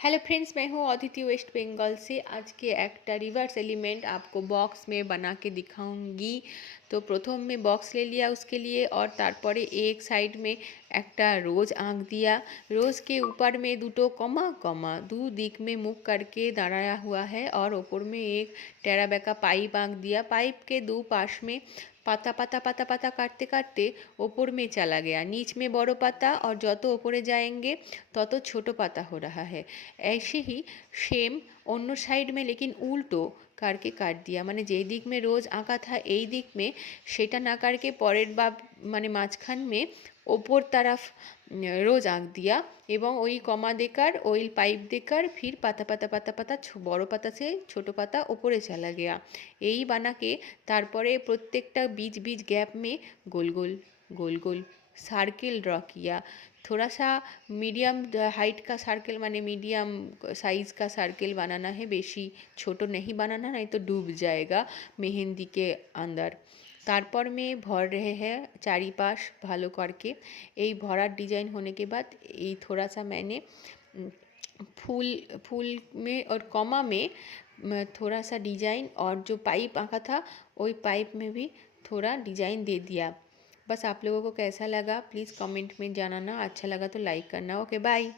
Hello friends, मैं हूँ Aditi waste Bengal से। आज के एक रिवर्स एलिमेंट आपको बॉक्स में बना के दिखाऊंगी। तो प्रथम में बॉक्स ले लिया उसके लिए, और तारपरे एक साइड में एक रोज आँक दिया। रोज के ऊपर में दुटो कमा कमा दो दिक में मुख करके दाঁড়াया हुआ है, और ऊपर में एक टेढ़ा बेঁका पाइप आँक दिया। पाइप के दो पास में पाता पाता पाता पाता काटते काटते ऊपर में चला गया। नीच में बड़ो पाता और যত ऊपरे जाएंगे तत छोटो पाता हो रहा है। ऐसे ही सेम अन्य साइड में लेकिन उल्टो करके काट दिया, माने যেই दिक में रोज आँका था এই दिक में সেটা না करके পরের বা মানে মাঝখান में ওপর तरफ रोज आँक दिया। এবং ওই কমা देकर ওই पाइप देकर फिर पाता पाता पाता पाता বড় পাতা से ছোট পাতা ওপরে चला गया। এই বানাকে তারপরে প্রত্যেকটা बीच बीच गैप में गोल गोल गोल गोल सर्किल ड्रॉ किया। थोड़ा सा मीडियम हाइट का सर्किल, माने मीडियम साइज़ का सर्किल बनाना है, बेशी छोटो नहीं बनाना, नहीं तो डूब जाएगा मेहंदी के अंदर। तारपर में भर रहे हैं चारीपाश भालो करके। এই ভরার डिजाइन होने के बाद ये थोड़ा सा मैंने फूल फूल में और कॉमा में थोड़ा सा डिजाइन, और जो पाइप आँका था वही पाइप में भी थोड़ा डिजाइन दे दिया। बस आप लोगों को कैसा लगा प्लीज़ कमेंट में जानना। अच्छा लगा तो लाइक करना। Okay bye.